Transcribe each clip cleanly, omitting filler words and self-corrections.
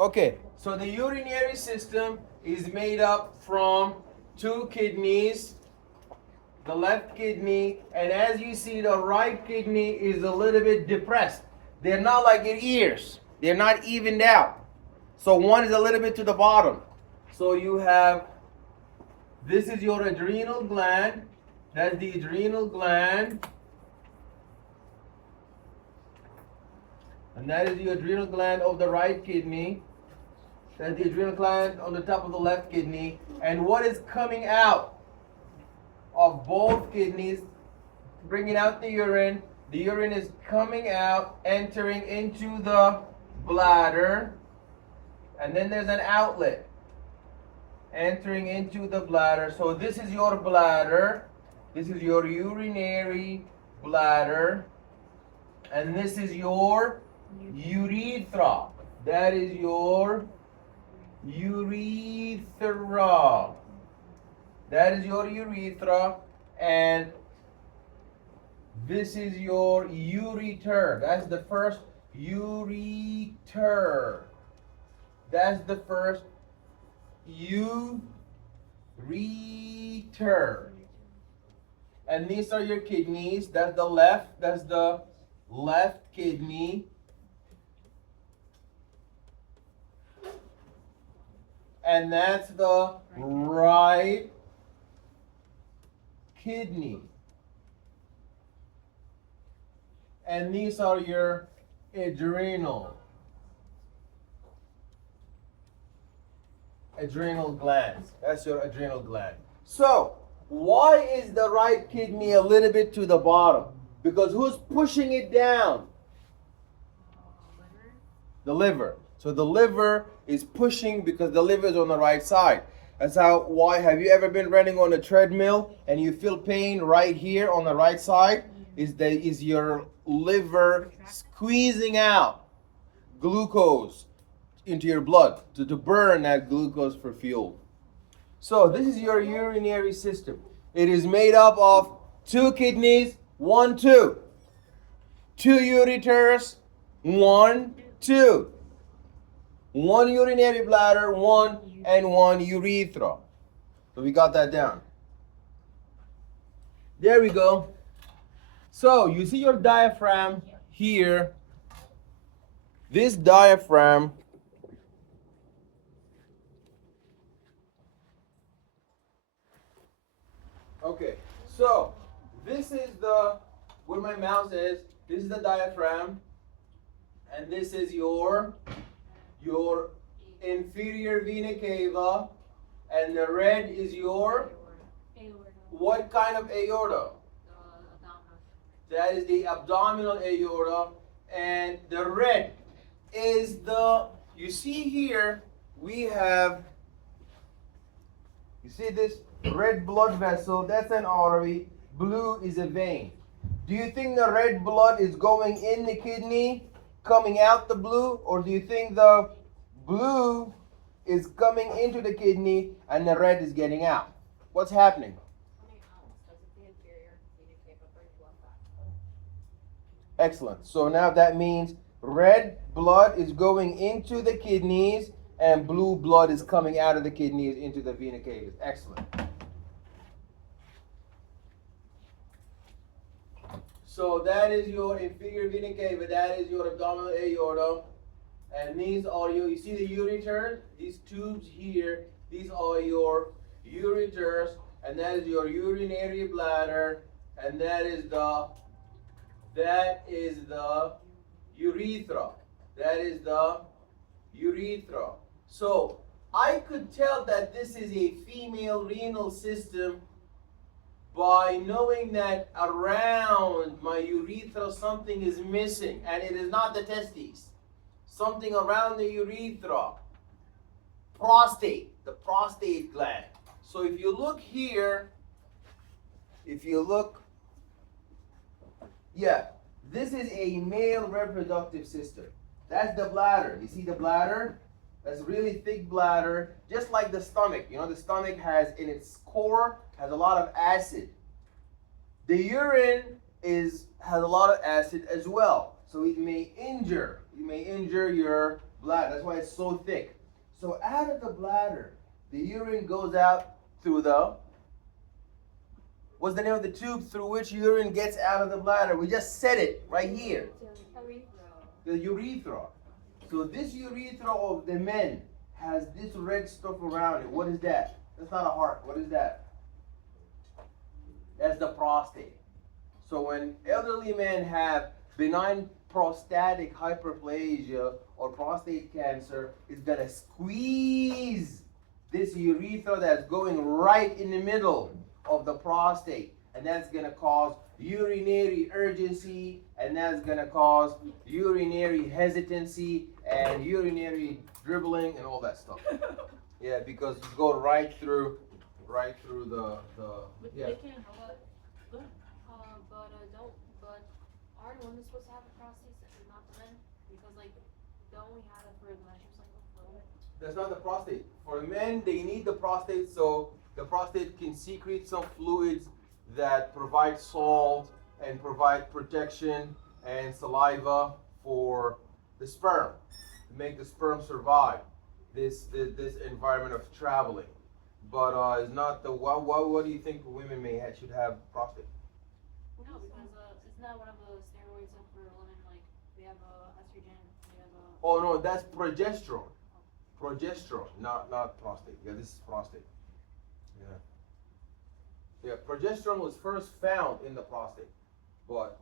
Okay, so the urinary system is made up from two kidneys, the left kidney, and as you see, the right kidney is a little bit depressed. They're not like your ears, they're not evened out. So one is a little bit to the bottom. So you have, this is your adrenal gland, that's the adrenal gland, and that is the adrenal gland of the right kidney. That's the adrenal gland on the top of the left kidney. And what is coming out of both kidneys, bringing out the urine? The urine is coming out, entering into the bladder, and then there's an outlet entering into the bladder. So this is your bladder. This is your urinary bladder. And this is your urethra. That is your urethra. That is your urethra. And this is your ureter. That's the first ureter. That's the first ureter. And these are your kidneys. That's the left kidney. And that's the right kidney. And these are your adrenal glands. That's your adrenal gland. So, why is the right kidney a little bit to the bottom? Because who's pushing it down? The liver. So the liver is pushing because the liver is on the right side. That's why have you ever been running on a treadmill and you feel pain right here on the right side? Is your liver squeezing out glucose into your blood to burn that glucose for fuel. So this is your urinary system. It is made up of two kidneys, two ureters, two. One urinary bladder, one urethra. So we got that down. There we go. So you see your diaphragm here. This diaphragm okay, so this is where my mouse is. This is the diaphragm, and this is your inferior vena cava, and the red is your what kind of aorta? That is the abdominal aorta, and the red is you see here, we have, you see this red blood vessel, that's an artery, blue is a vein. Do you think the red blood is going in the kidney, coming out the blue, or do you think the blue is coming into the kidney and the red is getting out? What's happening? Excellent. So now that means red blood is going into the kidneys and blue blood is coming out of the kidneys into the vena cava. Excellent. So that is your inferior vena cava, that is your abdominal aorta, and these are you see the ureters, these tubes here, these are your ureters, and that is your urinary bladder, and that is the urethra. That is the urethra. So I could tell that this is a female renal system by knowing that around my urethra something is missing, and it is not the testes. Something around the urethra. Prostate, the prostate gland. So if you look here, yeah, this is a male reproductive system. That's the bladder. You see the bladder? That's really thick bladder, just like the stomach. You know, the stomach has in its core has a lot of acid. The urine has a lot of acid as well. So it may injure your Bladder. That's why it's so thick. So out of the bladder, the urine goes out through the, what's the name of the tube through which urine gets out of the bladder? We just said it right here. The urethra. So this urethra of the men has this red stuff around it. What is that? That's not a heart. What is that? That's the prostate. So when elderly men have benign prostatic hyperplasia or prostate cancer, it's going to squeeze this urethra that's going right in the middle of the prostate. And that's going to cause urinary urgency, and that's going to cause urinary hesitancy and urinary dribbling and all that stuff. Yeah, because you go right through the yeah. They can help, but aren't women supposed to have a prostate and not the men? Because like, don't we have it for the menstrual cycle? That's not the prostate. For men, they need the prostate so the prostate can secrete some fluids that provide salt and provide protection and saliva for the sperm to make the sperm survive this environment of traveling. But it's not the what do you think women should have prostate? No, because it's not one of the steroids for women. Like we have estrogen, we have Oh no, that's progesterone. Progesterone, not prostate. Yeah, this is prostate. Yeah. Yeah, progesterone was first found in the prostate, but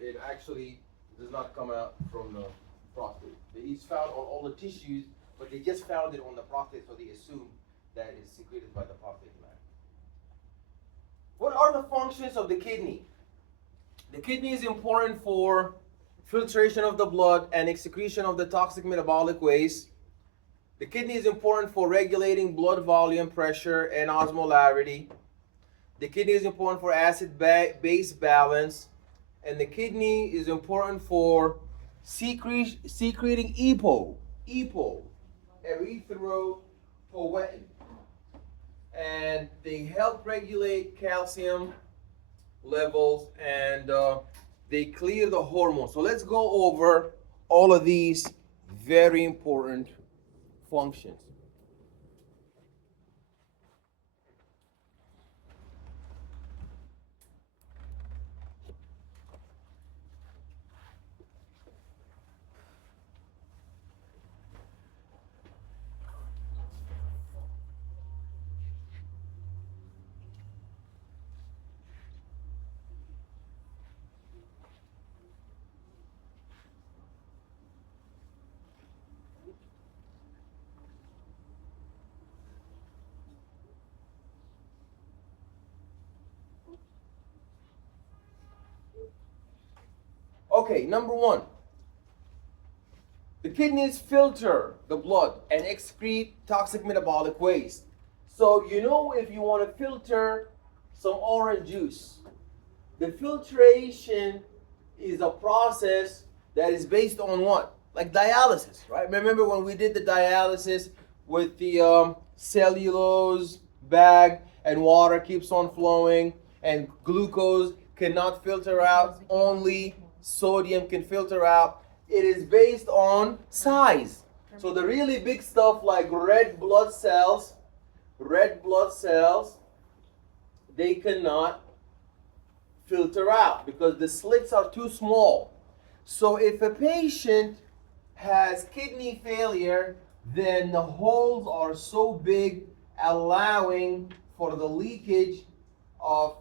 it actually does not come out from the prostate. It's found on all the tissues, but they just found it on the prostate, so they assume that is secreted by the prostate gland. What are the functions of the kidney? The kidney is important for filtration of the blood and excretion of the toxic metabolic waste. The kidney is important for regulating blood volume, pressure, and osmolarity. The kidney is important for acid-base balance, and the kidney is important for secreting EPO, erythropoietin. And they help regulate calcium levels, and they clear the hormones. So let's go over all of these very important functions. Okay, number one, the kidneys filter the blood and excrete toxic metabolic waste. So you know, if you want to filter some orange juice, the filtration is a process that is based on what? Like dialysis, right? Remember when we did the dialysis with the cellulose bag and water keeps on flowing and glucose cannot filter out, only sodium can filter out. It is based on size. So the really big stuff like red blood cells, they cannot filter out because the slits are too small. So if a patient has kidney failure, then the holes are so big, allowing for the leakage of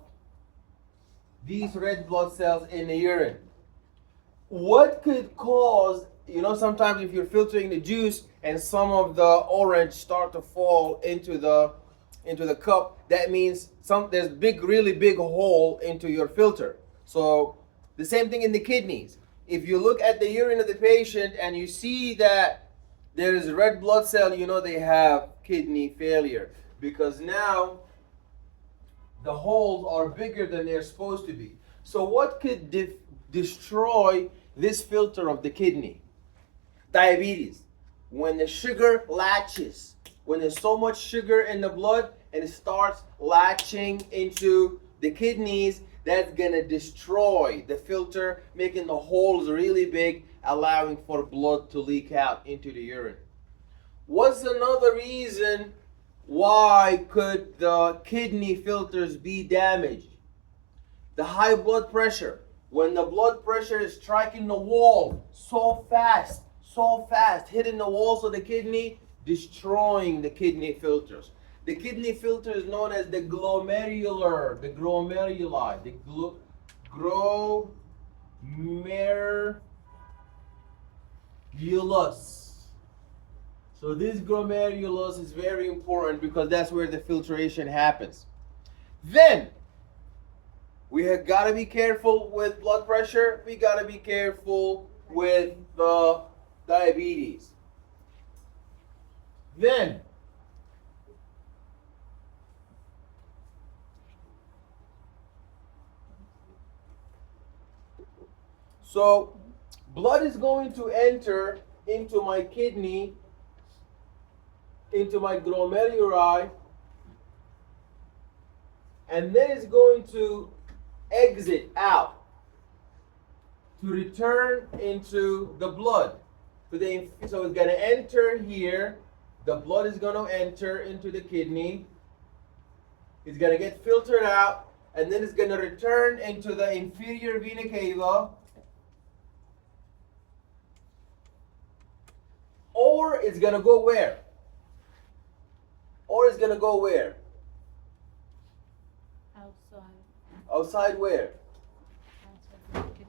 these red blood cells in the urine. What could cause, sometimes if you're filtering the juice and some of the orange start to fall into the cup, that means there's really big hole into your filter. So the same thing in the kidneys. If you look at the urine of the patient and you see that there is red blood cell, they have kidney failure, because now the holes are bigger than they're supposed to be. So what could destroy this filter of the kidney? Diabetes. When the sugar latches, when there's so much sugar in the blood and it starts latching into the kidneys, that's gonna destroy the filter, making the holes really big, allowing for blood to leak out into the urine. What's another reason why could the kidney filters be damaged? The high blood pressure. When the blood pressure is striking the wall so fast, hitting the walls of the kidney, destroying the kidney filters. The kidney filter is known as the glomeruli, the glomerulus. So this glomerulus is very important because that's where the filtration happens. Then we have got to be careful with blood pressure. We got to be careful with the diabetes. Then so blood is going to enter into my kidney, into my glomeruli, and then it's going to exit out to return into the blood. So it's going to enter here. The blood is going to enter into the kidney. It's going to get filtered out, and then it's going to return into the inferior vena cava. Or it's going to go where? Or it's going to go where? Outside. Outside where? Outside the kidneys.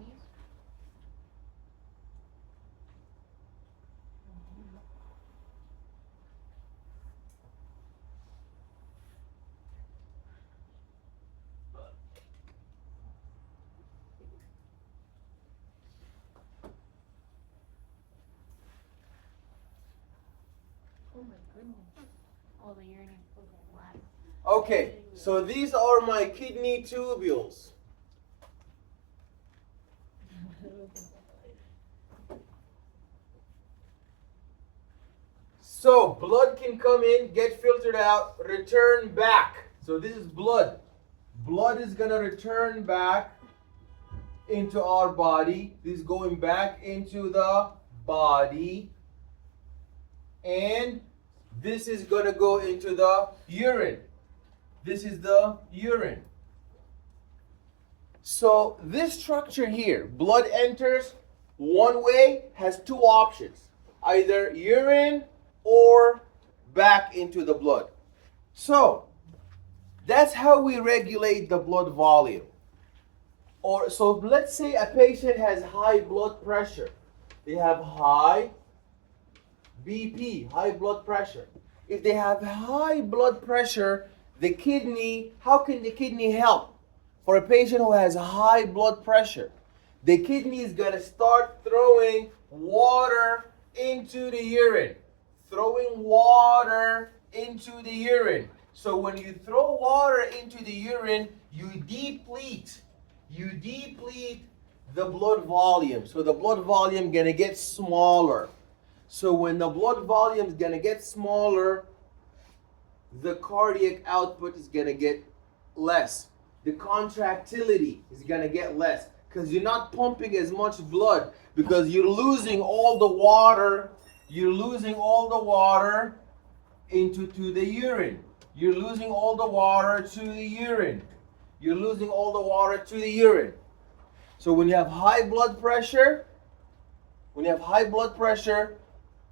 Oh my goodness. All the urine goes black. Okay, so these are my kidney tubules. So blood can come in, get filtered out, return back. So this is blood. Blood is going to return back into our body. This is going back into the body. And this is going to go into the urine. This is the urine. So this structure here, blood enters one way, has two options. Either urine or back into the blood. So that's how we regulate the blood volume. Or so let's say a patient has high blood pressure. They have high BP, high blood pressure. If they have high blood pressure, the kidney, how can the kidney help? For a patient who has high blood pressure, the kidney is going to start throwing water into the urine. Throwing water into the urine. So when you throw water into the urine, you deplete the blood volume. So the blood volume going to get smaller. So when the blood volume is going to get smaller, the cardiac output is going to get less. The contractility is going to get less because you're not pumping as much blood because you're losing all the water. You're losing all the water to the urine. You're losing all the water to the urine. You're losing all the water to the urine. So when you have high blood pressure,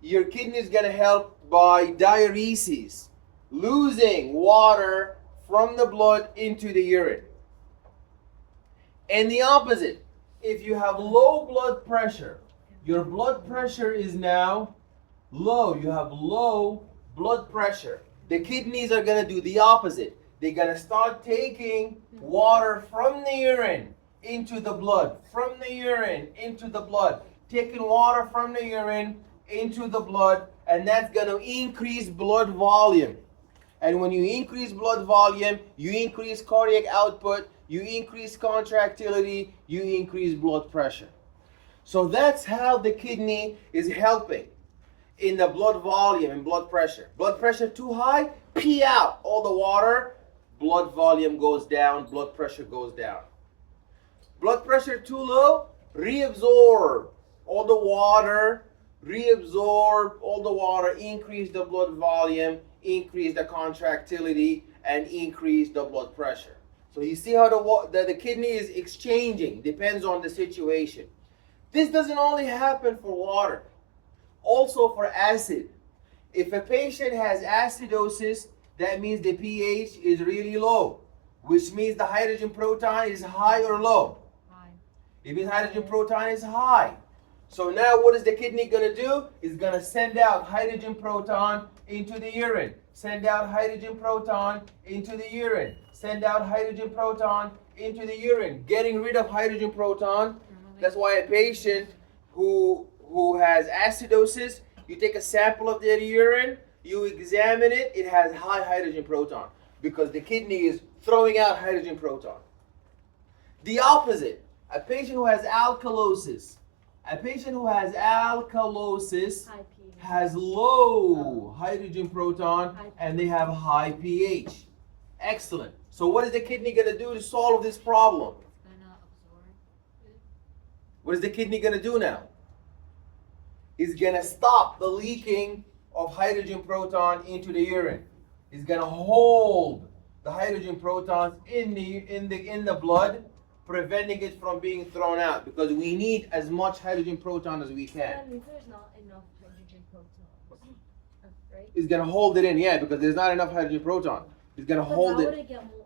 your kidney is going to help by diuresis, losing water from the blood into the urine. And the opposite, if you have low blood pressure, your blood pressure is now low. You have low blood pressure. The kidneys are going to do the opposite. They're going to start taking water from the urine into the blood, from the urine into the blood, taking water from the urine into the blood, and that's going to increase blood volume. And when you increase blood volume, you increase cardiac output, you increase contractility, you increase blood pressure. So that's how the kidney is helping in the blood volume and blood pressure. Blood pressure too high, pee out all the water, blood volume goes down, blood pressure goes down. Blood pressure too low, reabsorb all the water, reabsorb all the water, increase the blood volume, increase the contractility, and increase the blood pressure. So you see how the kidney is exchanging, depends on the situation. This doesn't only happen for water, also for acid. If a patient has acidosis, that means the pH is really low, which means the hydrogen proton is high or low. High. It means hydrogen proton is high. So now what is the kidney going to do? It's going to send out hydrogen proton into the urine. Send out hydrogen proton into the urine. Send out hydrogen proton into the urine. Getting rid of hydrogen proton. That's why a patient who has acidosis, you take a sample of their urine, you examine it, it has high hydrogen proton because the kidney is throwing out hydrogen proton. The opposite, a patient who has alkalosis. A patient who has alkalosis has low hydrogen proton and they have high pH. Excellent. So what is the kidney going to do to solve this problem? What is the kidney going to do now? It's going to stop the leaking of hydrogen proton into the urine. It's going to hold the hydrogen protons in the blood, preventing it from being thrown out, because we need as much hydrogen proton as we can. That means there's not enough hydrogen protons, right? It's going to hold it in, yeah, because there's not enough hydrogen proton. It's going to hold it. How would it get more,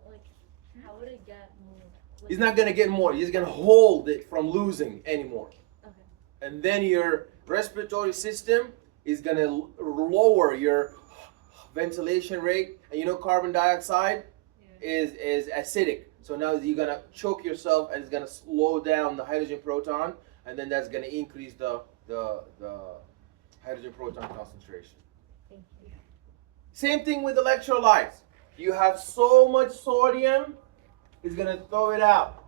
how would it get more? It's not going to get more. It's going to hold it from losing anymore. Okay. And then your respiratory system is going to lower your ventilation rate. And you know carbon dioxide is acidic. So now you're going to choke yourself and it's going to slow down the hydrogen proton, and then that's going to increase the hydrogen proton concentration. Thank you. Same thing with electrolytes. You have so much sodium, it's going to throw it out.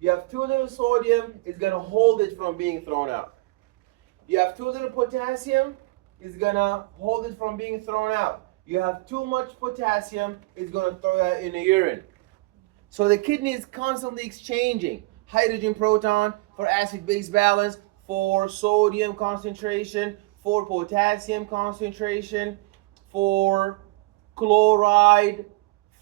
You have too little sodium, it's going to hold it from being thrown out. You have too little potassium, it's going to hold it from being thrown out. You have too much potassium, it's going to throw that in the urine. So the kidney is constantly exchanging hydrogen proton for acid-base balance, for sodium concentration, for potassium concentration, for chloride,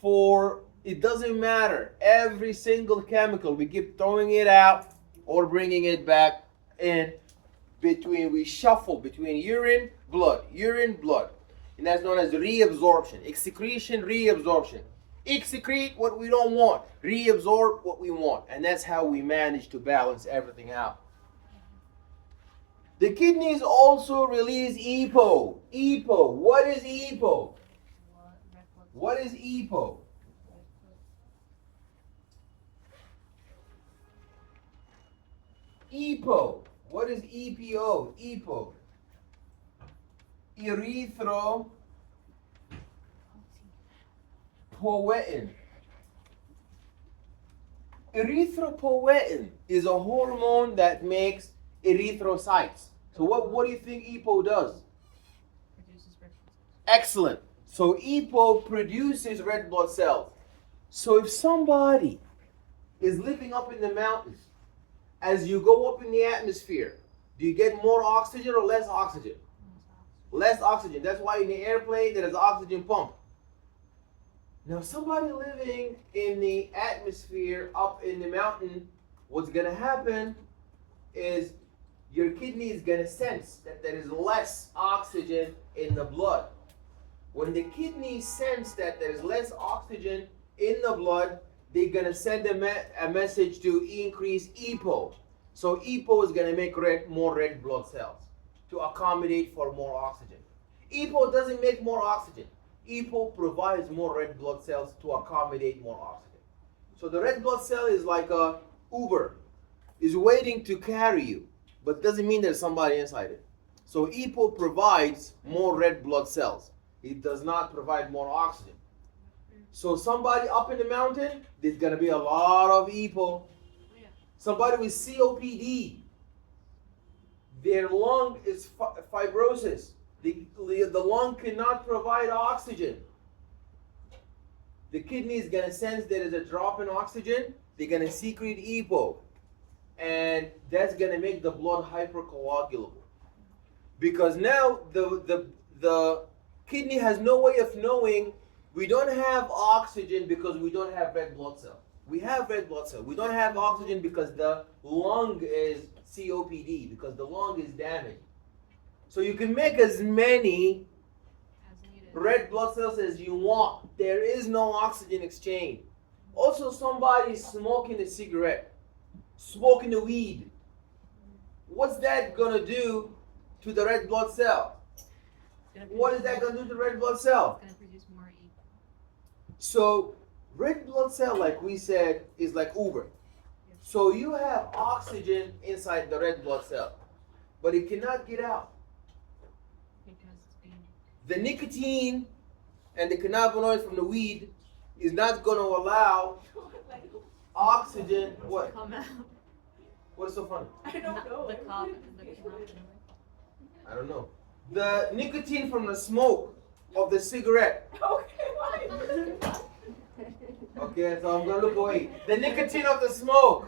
for, it doesn't matter. Every single chemical, we keep throwing it out or bringing it back in between, we shuffle between urine, blood, and that's known as reabsorption, excretion, reabsorption. Excrete what we don't want, reabsorb what we want, and that's how we manage to balance everything out. The kidneys also release EPO. EPO, what is EPO? What is EPO? EPO, what is EPO? EPO, erythropoietin. Erythropoietin is a hormone that makes erythrocytes. So what do you think EPO does? Produces red blood cells. Excellent. So EPO produces red blood cells. So if somebody is living up in the mountains, as you go up in the atmosphere, do you get more oxygen or less oxygen? Less oxygen. That's why in the airplane there is an oxygen pump. Now somebody living in the atmosphere up in the mountain, what's going to happen is your kidney is going to sense that there is less oxygen in the blood. When the kidneys sense that there is less oxygen in the blood, they're going to send a message to increase EPO. So EPO is going to make more red blood cells to accommodate for more oxygen. EPO doesn't make more oxygen. EPO provides more red blood cells to accommodate more oxygen. So the red blood cell is like a Uber, is waiting to carry you, but doesn't mean there's somebody inside it. So EPO provides more red blood cells. It does not provide more oxygen. So somebody up in the mountain, there's going to be a lot of EPO. Somebody with COPD, their lung is fibrosis. The lung cannot provide oxygen. The kidney is going to sense there is a drop in oxygen. They're going to secrete EPO. and that's gonna make the blood hypercoagulable. Because now the kidney has no way of knowing we don't have oxygen because we don't have red blood cell. We have red blood cell. We don't have oxygen because the lung is COPD, because the lung is damaged. So you can make as many red blood cells as you want. There is no oxygen exchange. Also, somebody smoking a cigarette, smoking a weed. What's that gonna do to the red blood cell? What is that gonna do to the red blood cell? It's gonna produce more EPO. So, red blood cell, like we said, is like Uber. So you have oxygen inside the red blood cell, but it cannot get out. Because it's being The nicotine and the cannabinoids from the weed is not going to allow oxygen. What? come out. What's so funny? I don't know. The cough and the cannabinoid. I don't know. The nicotine from the smoke of the cigarette. Okay, why? Okay, so I'm going to look away. The nicotine of the smoke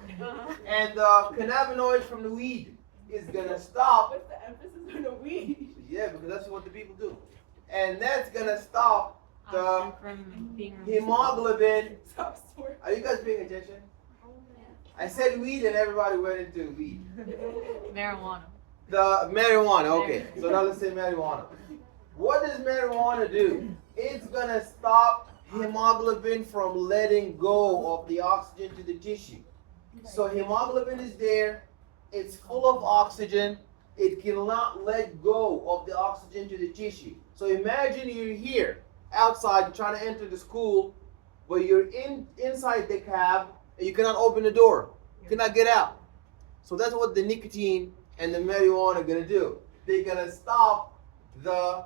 and the cannabinoids from the weed is going to stop. What's the emphasis on the weed? Yeah, because that's what the people do. And that's going to stop the From being released. hemoglobin. Stop swearing. Are you guys paying attention? I said weed and everybody went into weed. Marijuana. The marijuana, okay. So now let's say marijuana. What does marijuana do? It's gonna stop hemoglobin from letting go of the oxygen to the tissue. So hemoglobin is there, it's full of oxygen, it cannot let go of the oxygen to the tissue. So imagine you're here, outside, trying to enter the school, but you're inside the cab and you cannot open the door. You cannot get out. So that's what the nicotine and the marijuana are gonna do. They're gonna stop the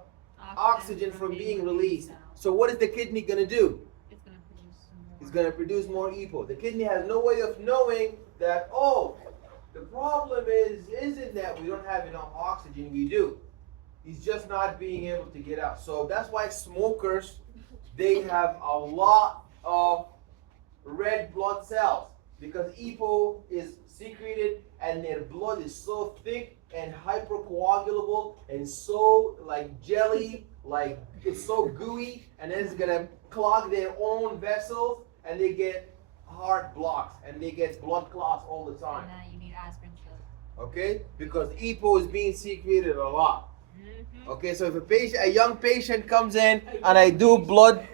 oxygen from being released. out. So what is the kidney gonna do? It's gonna produce some more. It's gonna produce more EPO. The kidney has no way of knowing that, oh, the problem isn't that we don't have enough oxygen, we do. He's just not being able to get out. So that's why smokers, they have a lot of red blood cells because EPO is secreted and their blood is so thick and hypercoagulable and so like jelly, like it's so gooey, and then it's gonna clog their own vessels and they get heart blocks and they get blood clots all the time. And then you need aspirin to. Okay? Because EPO is being secreted a lot. Okay, so if a young patient comes in and I do blood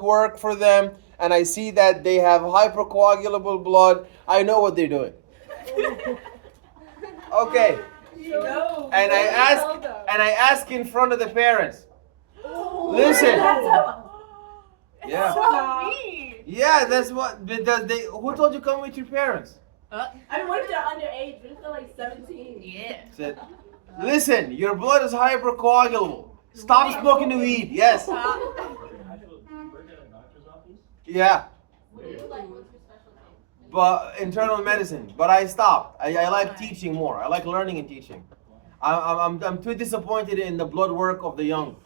work for them and I see that they have hypercoagulable blood, I know what they're doing. Okay. No. And I ask in front of the parents. Listen. Yeah. So mean. Yeah, that's what because they who told you come with your parents? I mean, what if they're underage? What if they're like 17? Yeah. Said, listen, your blood is hypercoagulable. Stop smoking the weed. Yes. Yeah. What do you like? What's your specialty? But internal medicine. But I stopped. I like teaching more. I like learning and teaching. I'm too disappointed in the blood work of the young.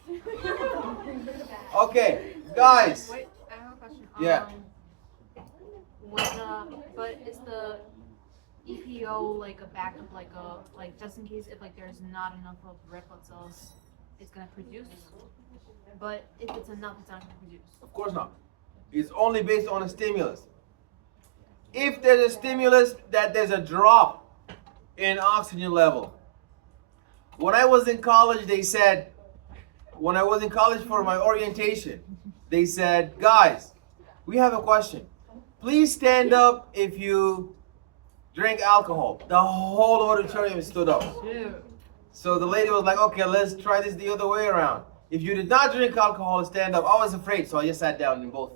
Okay, guys. Wait, I have a question. Yeah. But is the EPO like a backup, like just in case if like there's not enough of red blood cells, it's gonna produce. But if it's enough, it's not gonna produce. Of course not. It's only based on a stimulus. If there's a stimulus that there's a drop in oxygen level. When I was in college, they said, when I was in college for my orientation, they said, guys, we have a question. Please stand up if you drink alcohol. The whole auditorium stood up. So the lady was like, okay, let's try this the other way around. If you did not drink alcohol, stand up. I was afraid, so I just sat down in both.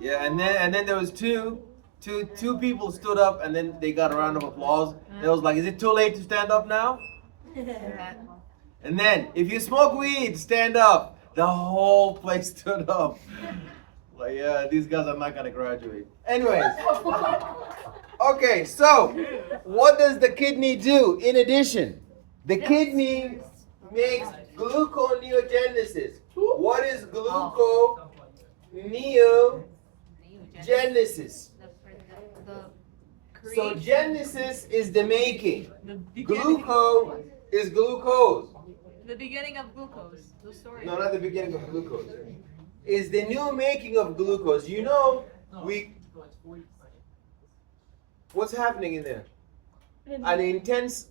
Yeah, and then there was two people stood up, and then they got a round of applause. They was like, is it too late to stand up now? And then, if you smoke weed, stand up. The whole place stood up. Like, yeah, these guys are not gonna graduate. Anyways. Okay, so what does the kidney do in addition? The kidney makes gluconeogenesis. What is gluconeogenesis? So genesis is the making. The beginning. Glucose is glucose. The beginning of glucose. The story. No, not the beginning of glucose. Is the new making of glucose. You know, what's happening in there? An intense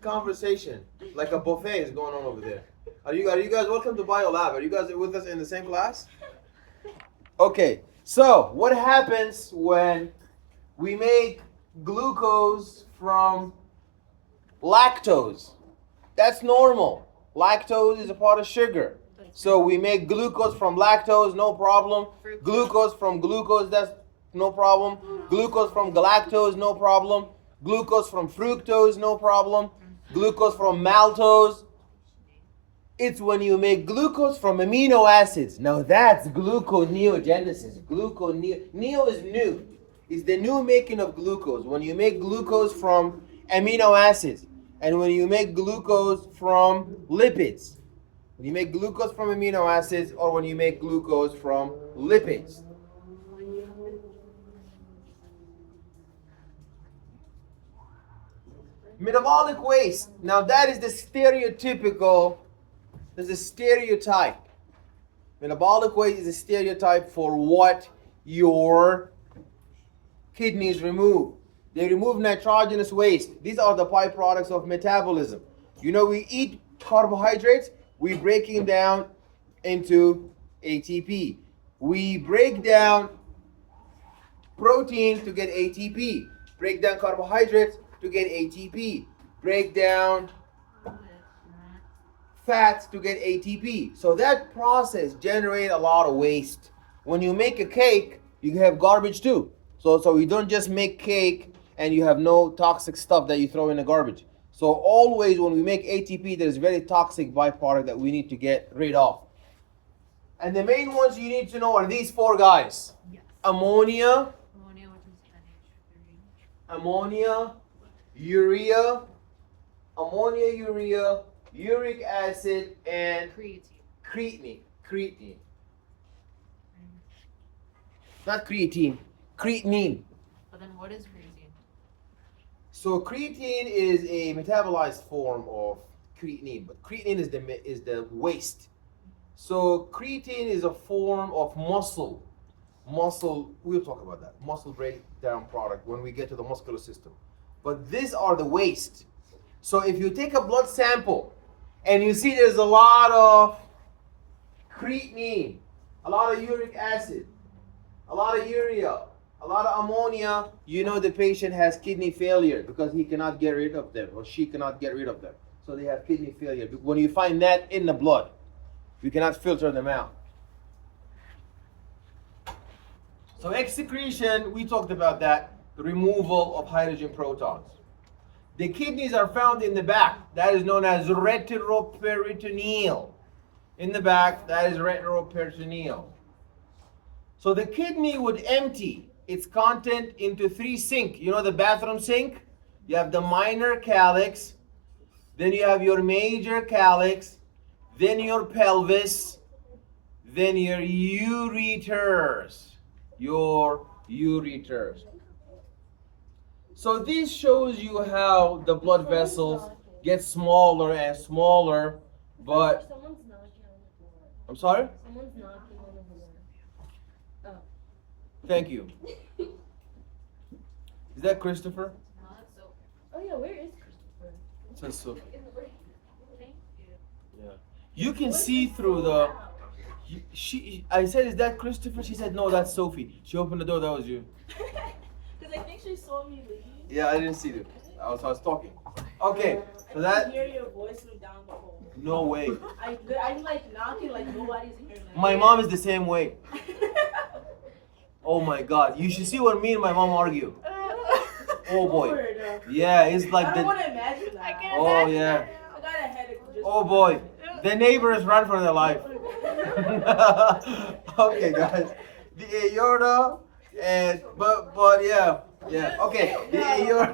conversation, like a buffet is going on over there. Are you guys welcome to Biolab? Are you guys with us in the same class? Okay, so what happens when we make glucose from lactose? That's normal. Lactose is a part of sugar. So we make glucose from lactose, no problem. Glucose from glucose, that's no problem. Glucose from galactose, no problem. Glucose from fructose, no problem. Glucose from maltose. It's when you make glucose from amino acids. Now that's gluconeogenesis. Neo is new. It's the new making of glucose. When you make glucose from amino acids. And when you make glucose from lipids. When you make glucose from amino acids or when you make glucose from lipids. Metabolic waste. Now that is the stereotypical, there's a stereotype. Metabolic waste is a stereotype for what your kidneys remove. They remove nitrogenous waste. These are the byproducts of metabolism. You know, we eat carbohydrates, we break them down into ATP. We break down protein to get ATP. Break down carbohydrates to get ATP. Break down fats to get ATP. So that process generates a lot of waste. When you make a cake, you have garbage too. So you don't just make cake and you have no toxic stuff that you throw in the garbage. So always when we make ATP, there's very toxic byproduct that we need to get rid of. And the main ones you need to know are these four guys. Yes. Ammonia, Ammonia, which is NH3. ammonia, urea, uric acid, and Creatine. creatinine. Not creatine, creatinine. But then what is creatine? So creatine is a metabolized form of creatinine, but creatinine is the waste. So creatine is a form of muscle. We'll talk about that. Muscle breakdown product when we get to the muscular system. But these are the waste. So if you take a blood sample and you see there's a lot of creatinine, a lot of uric acid, a lot of urea, a lot of ammonia, you know the patient has kidney failure because he cannot get rid of them or she cannot get rid of them. So they have kidney failure. When you find that in the blood, we cannot filter them out. So excretion, we talked about that, the removal of hydrogen protons. The kidneys are found in the back. That is known as retroperitoneal. In the back, that is retroperitoneal. So the kidney would empty its content into three sinks. You know the bathroom sink? You have the minor calyx, then you have your major calyx, then your pelvis, then your ureters. Your ureters. So this shows you how the blood vessels get smaller and smaller, but Someone's knocking on the door. I'm sorry? Someone's knocking on the door. Thank you. Is that Christopher? No, that's so. Oh yeah, where is Christopher? It says so. Thank you. Yeah. You can see through the. I said, is that Christopher? She said, no, that's Sophie. She opened the door. That was you. Because I think she saw me leave. Yeah, I didn't see you. I was talking. Okay, so I that. can hear your voice from down the hall. No way. I'm like knocking like nobody's hearing that. My mom is the same way. Oh my God, you should see what me and my mom argue. Oh boy. Lord, Yeah, it's I like don't the. want to imagine that. I can't Oh imagine yeah. that now. I got a headache just. Oh boy. The neighbors run for their life. Okay, guys. The aorta and but yeah. Okay. The aorta.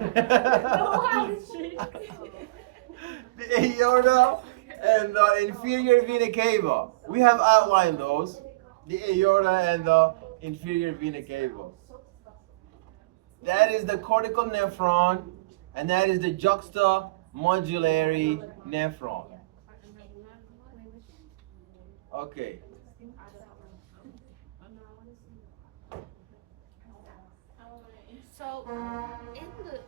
The aorta and the inferior vena cava. We have outlined those. The aorta and the inferior vena cava. That is the cortical nephron, and that is the juxtamedullary nephron. Okay. So in the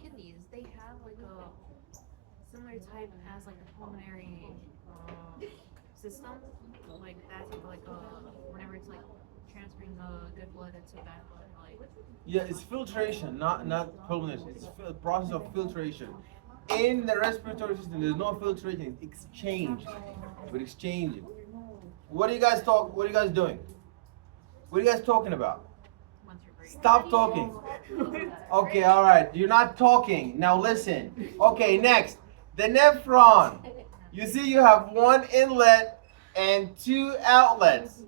kidneys, they have like a similar type as like the pulmonary system, like that's like whenever it's like transferring the good blood into bad blood, like. Yeah, it's filtration, not pulmonary. It's a process of filtration. In the respiratory system, there's no filtration. It's exchange. We're exchanging. What do you guys talk? What are you guys doing? What are you guys talking about? Once you're great. Stop talking. Okay, all right. You're not talking. Now listen. Okay, next. The nephron. You see, you have one inlet and two outlets.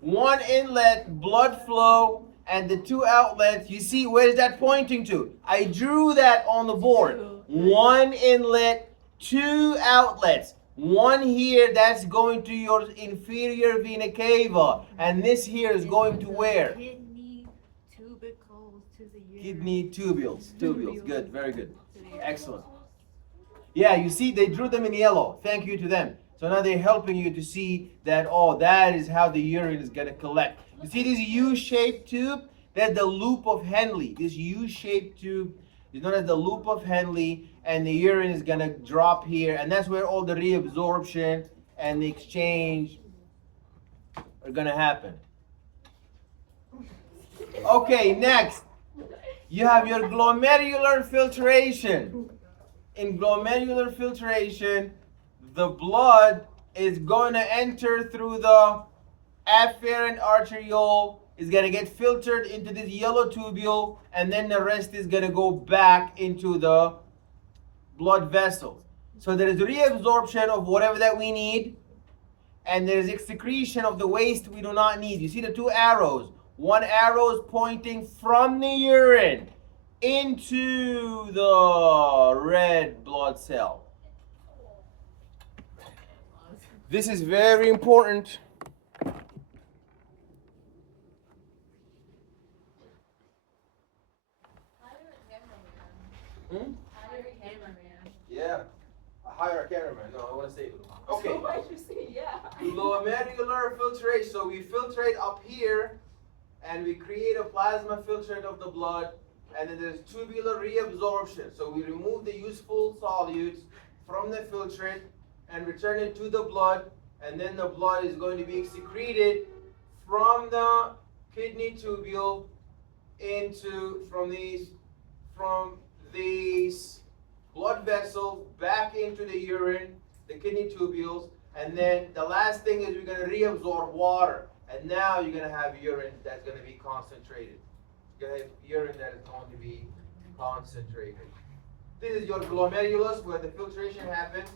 One inlet, blood flow, and the two outlets. You see, where is that pointing to? I drew that on the board. One inlet, two outlets. One here, that's going to your inferior vena cava. And this here is going to where? Kidney tubercles to the urine. Kidney tubules. Tubules. Good, very good. Excellent. Yeah, you see, they drew them in yellow. Thank you to them. So now they're helping you to see that, oh, that is how the urine is going to collect. You see this U-shaped tube? That's the loop of Henle. This U-shaped tube is known as the loop of Henle, and the urine is going to drop here, and that's where all the reabsorption and the exchange are going to happen. Okay, next. You have your glomerular filtration. In glomerular filtration, the blood is going to enter through the afferent arteriole, is going to get filtered into this yellow tubule, and then the rest is going to go back into the blood vessels. So there is reabsorption of whatever that we need, and there is excretion of the waste we do not need. You see the two arrows. One arrow is pointing from the urine into the red blood cell. This is very important. Yeah, hire a cameraman. No, I want to save it. Okay. Why'd you say yeah? Glomerular filtration. So we filtrate up here, and we create a plasma filtrate of the blood, and then there's tubular reabsorption. So we remove the useful solutes from the filtrate and return it to the blood, and then the blood is going to be secreted from the kidney tubule from these blood vessels back into the urine, the kidney tubules, and then the last thing is we're going to reabsorb water, and now you're going to have urine that's going to be concentrated. You're going to have urine that is going to be concentrated. This is your glomerulus where the filtration happens.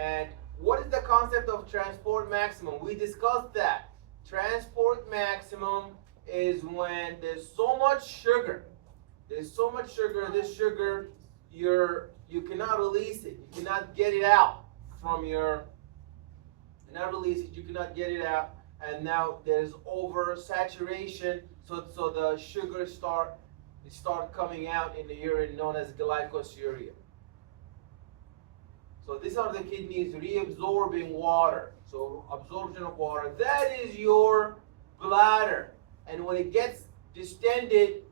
And what is the concept of transport maximum? We discussed that. Transport maximum is when there's so much sugar. There's so much sugar, this sugar, you cannot release it. You cannot get it out from you cannot release it, you cannot get it out. And now there's oversaturation, so the sugars start coming out in the urine, known as glycosuria. So these are the kidneys reabsorbing water. So absorption of water. That is your bladder. And when it gets distended,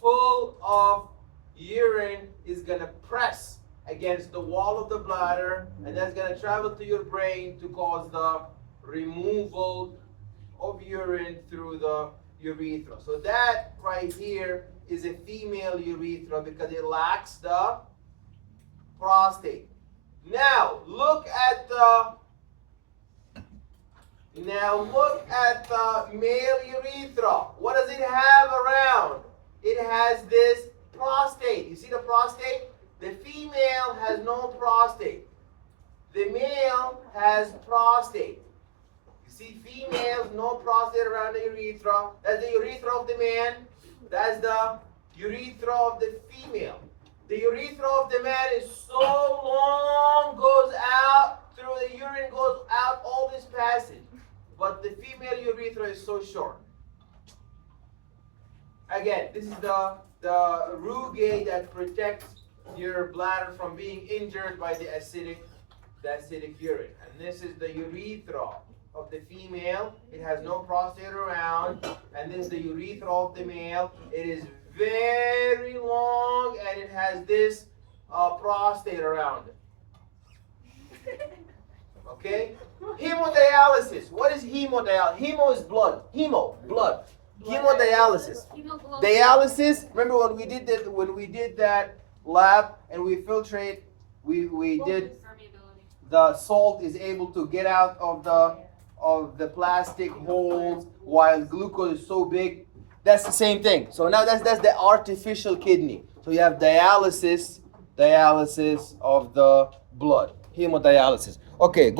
full of urine is going to press against the wall of the bladder, and that's going to travel to your brain to cause the removal of urine through the urethra. So that right here is a female urethra because it lacks the prostate. Now look at the male urethra. What does it have around? It has this prostate. You see the prostate? The female has no prostate. The male has prostate. You see females, no prostate around the urethra. That's the urethra of the man. That's the urethra of the female. The urethra of the man is so long, goes out through the urine, goes out all this passage. But the female urethra is so short. again, this is the rugae that protects your bladder from being injured by the acidic urine. And this is the urethra of the female. It has no prostate around. And this is the urethra of the male. It is very long and it has this prostate around it. Okay? Hemodialysis. What is hemodialysis? Hemo is blood. Blood. Hemodialysis. Hemoglobin. Dialysis. Remember when we did that lab and we filtrate, we did Permeability. the salt is able to get out of the plastic holes while glucose is so big. That's the same thing. So now that's the artificial kidney. So you have dialysis of the blood, hemodialysis. Okay, good.